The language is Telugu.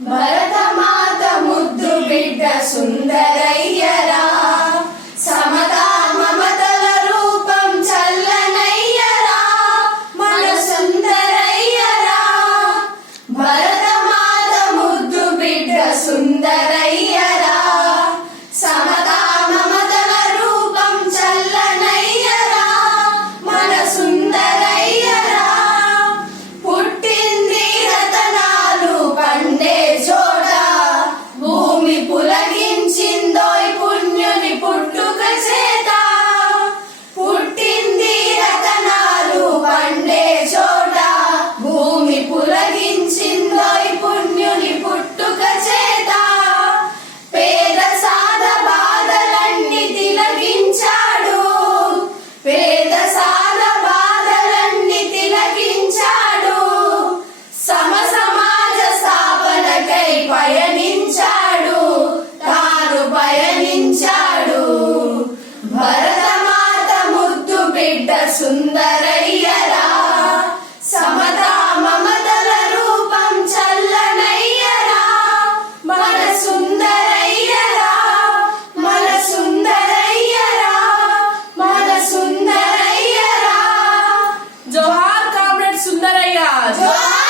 Mara సుందరయ్యరా. సమతా మమతల రూపం చల్లనయ్యరా. మన సుందరయ్యరా మన సుందరయ్యరా మన సుందరయ్యరా. జోహార్ కామ్రేడ్ సుందరయ్య. జోహార్